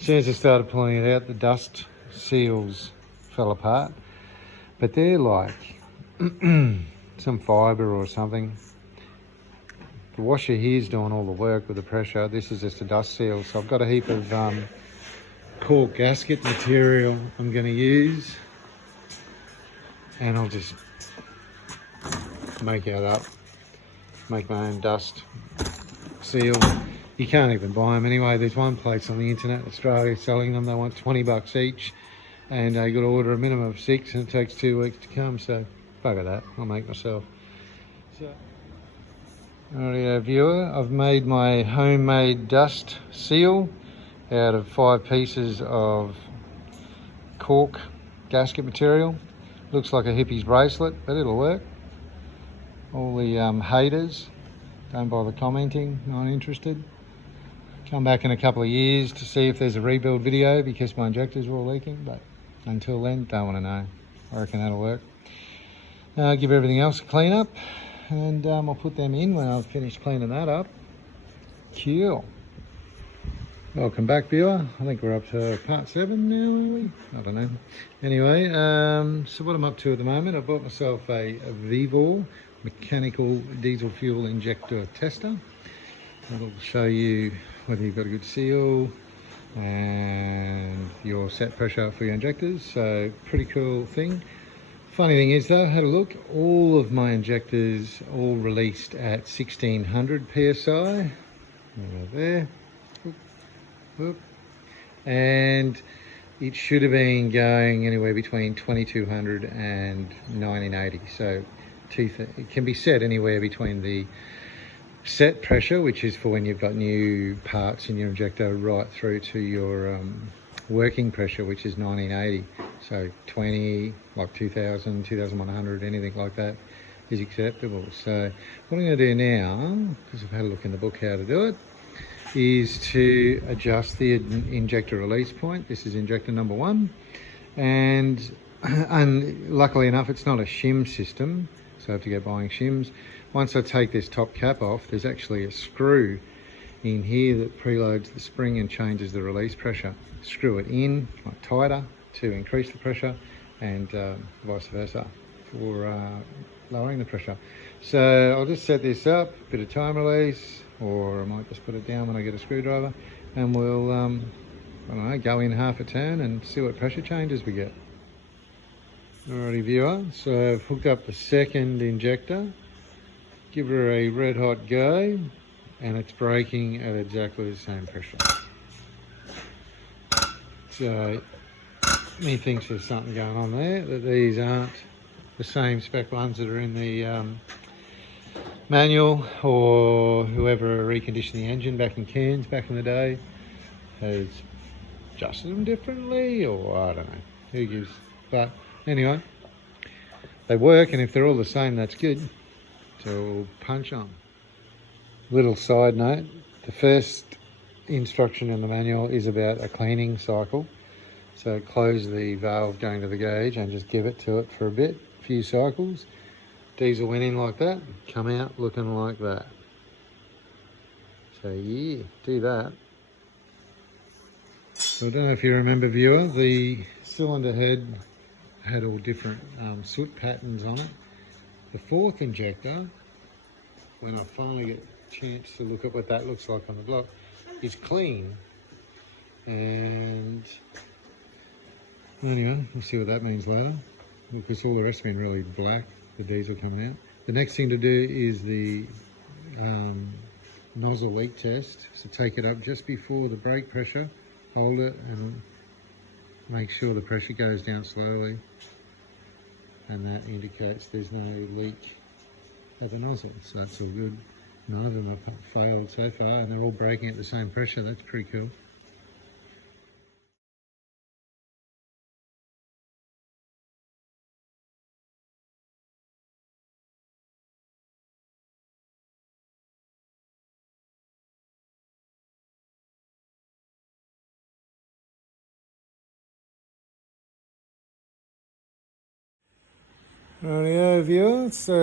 As soon as I started pulling it out, the dust seals fell apart. But they're like some fibre or something. The washer here's doing all the work with the pressure. This is just a dust seal. So I've got a heap of cork gasket material I'm going to use. And I'll just make it up. Make my own dust seal. You can't even buy them anyway. There's one place on the internet in Australia selling them. They want $20 each, and you got to order a minimum of 6, and it takes 2 weeks to come. So bugger that, I'll make myself. So, alright, viewer, I've made my homemade dust seal out of 5 pieces of cork gasket material. Looks like a hippie's bracelet, but it'll work. All the haters, don't bother commenting, not interested. Come back in a couple of years to see if there's a rebuild video because my injectors were all leaking, but until then, don't want to know. I reckon that'll work. Give everything else a clean up, and I'll put them in when I've finished cleaning that up. Cool. Welcome back, viewer. I think we're up to part 7 now, are we? I don't know. Anyway, so what I'm up to at the moment, I bought myself a VVOR mechanical diesel fuel injector tester. That'll show you whether you've got a good seal and your set pressure for your injectors. So pretty cool thing. Funny thing is though, I had a look, all of my injectors all released at 1600 psi. Right there. Oop, oop. And it should have been going anywhere between 2200 and 1980. So it can be set anywhere between the set pressure, which is for when you've got new parts in your injector, right through to your working pressure, which is 1980. So 20, like 2000, 2100, anything like that is acceptable. So what I'm going to do now, because I've had a look in the book how to do it, is to adjust the injector release point. This is injector number 1, and luckily enough it's not a shim system, so I have to go buying shims. Once I take this top cap off, there's actually a screw in here that preloads the spring and changes the release pressure. Screw it in like tighter to increase the pressure, and vice versa for lowering the pressure. So I'll just set this up, a bit of time release, or I might just put it down when I get a screwdriver, and we'll I don't know, go in half a turn and see what pressure changes we get. Alrighty, viewer, so I've hooked up the second injector. Give her a red hot go, and it's braking at exactly the same pressure. So me thinks there's something going on there, that these aren't the same spec ones that are in the manual, or whoever reconditioned the engine back in Cairns back in the day has adjusted them differently, or I don't know, who gives. But anyway, they work, and if they're all the same, that's good. So punch on. Little side note, the first instruction in the manual is about a cleaning cycle. So close the valve going to the gauge and just give it to it for a few cycles. Diesel went in like that, come out looking like that. So yeah, do that. So I don't know if you remember, viewer, the cylinder head had all different soot patterns on it. The 4th injector, when I finally get a chance to look at what that looks like on the block, is clean. And anyway, we'll see what that means later, because all the rest have been really black, the diesel coming out. The next thing to do is the nozzle leak test. So take it up just before the brake pressure, hold it and make sure the pressure goes down slowly, and that indicates there's no leak at the nozzle, so that's all good. None of them have failed so far, and they're all braking at the same pressure. That's pretty cool. Rightio, viewer, so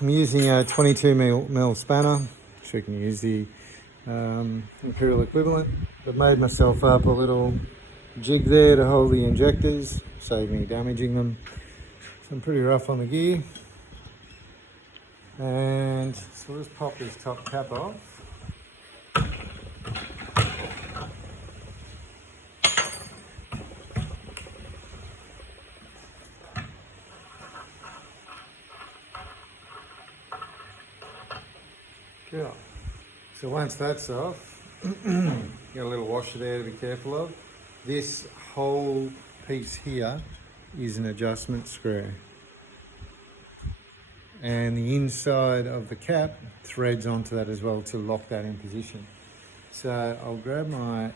I'm using a 22mm spanner, so you can use the imperial equivalent. I've made myself up a little jig there to hold the injectors, save me damaging them. So I'm pretty rough on the gear. And so let's pop this top cap off. Cool. So once that's off, got a little washer there to be careful of. This whole piece here is an adjustment screw. And the inside of the cap threads onto that as well to lock that in position. So I'll grab my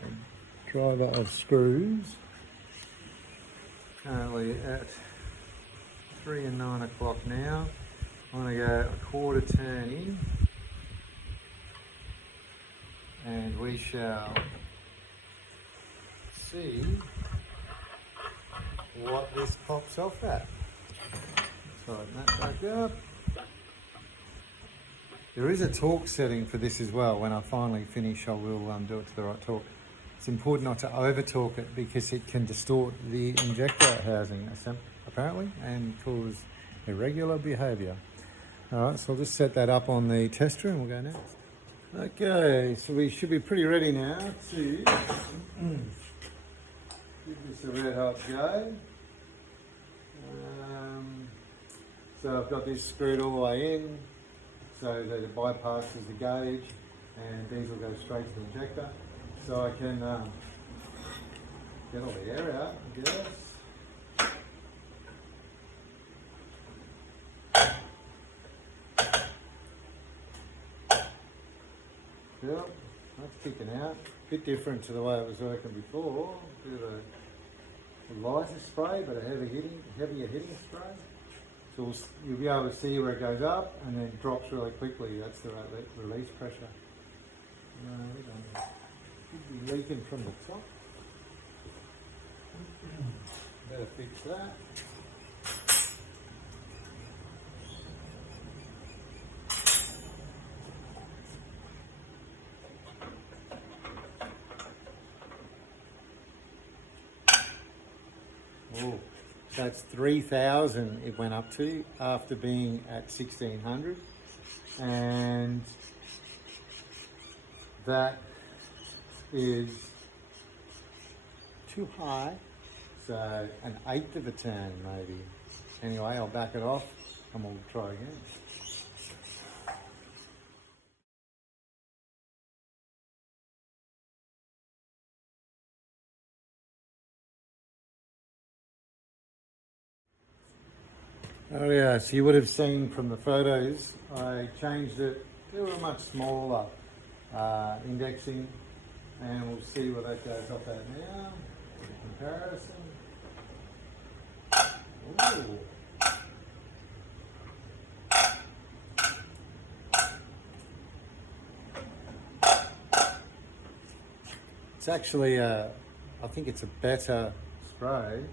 driver of screws, currently at 3 and 9 o'clock now. I'm going to go a quarter turn in and we shall see what this pops off at. Tighten that back up. There is a torque setting for this as well. When I finally finish, I will do it to the right torque. It's important not to over torque it because it can distort the injector housing apparently and cause irregular behaviour. Alright, so I'll just set that up on the tester and we'll go next. Okay, so we should be pretty ready now to give this a red hot go. So I've got this screwed all the way in so that it bypasses the gauge and diesel goes straight to the injector. So I can get all the air out, I guess. Yep, that's kicking out. A bit different to the way it was working before. A bit of a lighter spray, but a heavier hitting spray. So you'll be able to see where it goes up and then drops really quickly. That's the release pressure. Should be leaking from the top. Better fix that. Oh, that's 3,000 it went up to after being at 1,600, and that is too high, so an eighth of a turn maybe. Anyway, I'll back it off and we'll try again. Oh yeah, so you would have seen from the photos, I changed it to a much smaller indexing, and we'll see what that goes off at now, in comparison. Ooh. It's actually, I think it's a better spray.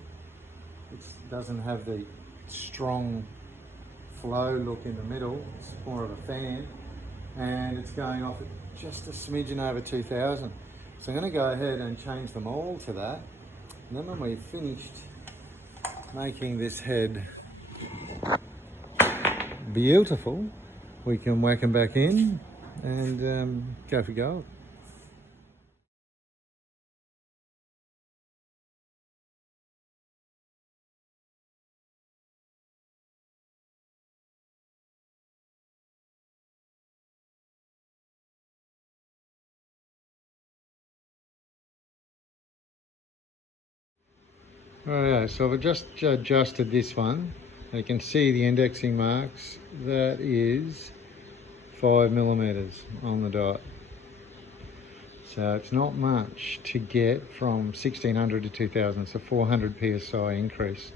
It doesn't have the strong flow look in the middle. It's more of a fan, and it's going off at just a smidgen over 2,000. So I'm going to go ahead and change them all to that, and then when we've finished making this head beautiful, we can whack them back in and go for gold. Alright, so I've just adjusted this one. You can see the indexing marks. That is 5mm on the dot. So it's not much to get from 1,600 to 2,000. It's a 400 psi increase.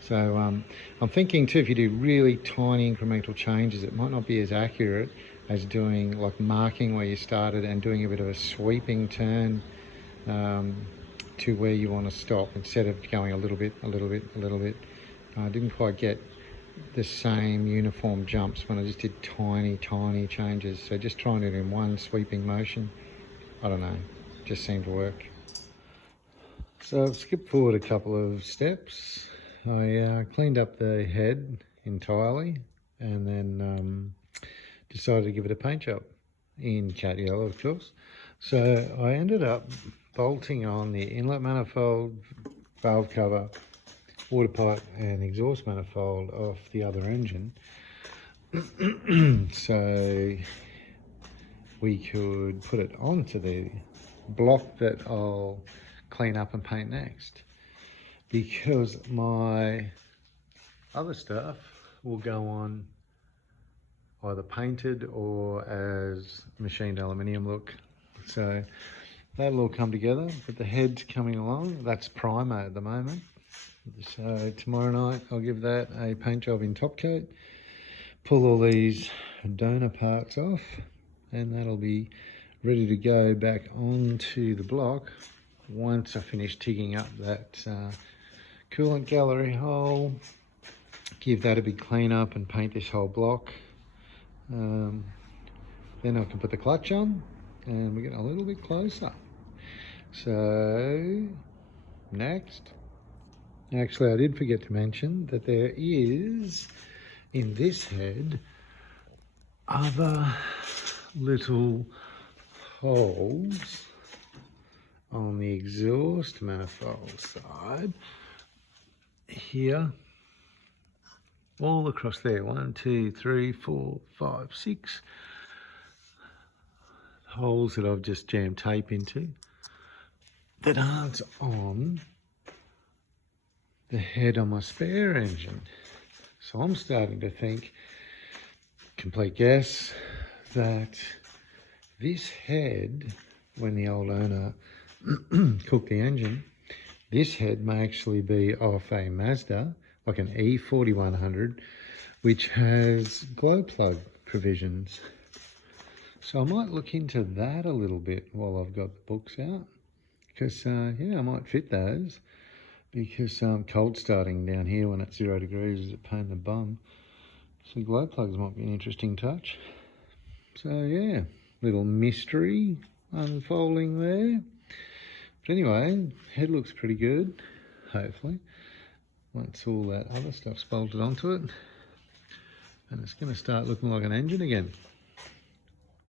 So I'm thinking too, if you do really tiny incremental changes, it might not be as accurate as doing like marking where you started and doing a bit of a sweeping turn to where you want to stop instead of going a little bit. I didn't quite get the same uniform jumps when I just did tiny changes. So just trying it in one sweeping motion, I don't know, just seemed to work. So I've skipped forward a couple of steps. I cleaned up the head entirely and then decided to give it a paint job in cat yellow, of course. So I ended up bolting on the inlet manifold, valve cover, water pipe and exhaust manifold off the other engine so we could put it onto the block that I'll clean up and paint next, because my other stuff will go on either painted or as machined aluminium look. So that'll all come together, but the head's coming along. That's primer at the moment. So tomorrow night I'll give that a paint job in top coat, pull all these donor parts off, and that'll be ready to go back onto the block once I finish tigging up that coolant gallery hole, give that a big clean up and paint this whole block. Then I can put the clutch on and we're getting a little bit closer. So next, actually I did forget to mention that there is in this head other little holes on the exhaust manifold side here, all across there. 1, 2, 3, 4, 5, 6 holes that I've just jammed tape into that aren't on the head on my spare engine. So I'm starting to think, complete guess, that this head, when the old owner cooked the engine, this head may actually be off a Mazda, like an E4100, which has glow plug provisions. So I might look into that a little bit while I've got the books out, because yeah, I might fit those, because cold starting down here when it's 0 degrees is a pain in the bum. So glow plugs might be an interesting touch. So yeah, little mystery unfolding there. But anyway, head looks pretty good, hopefully, once all that other stuff's bolted onto it. And it's going to start looking like an engine again.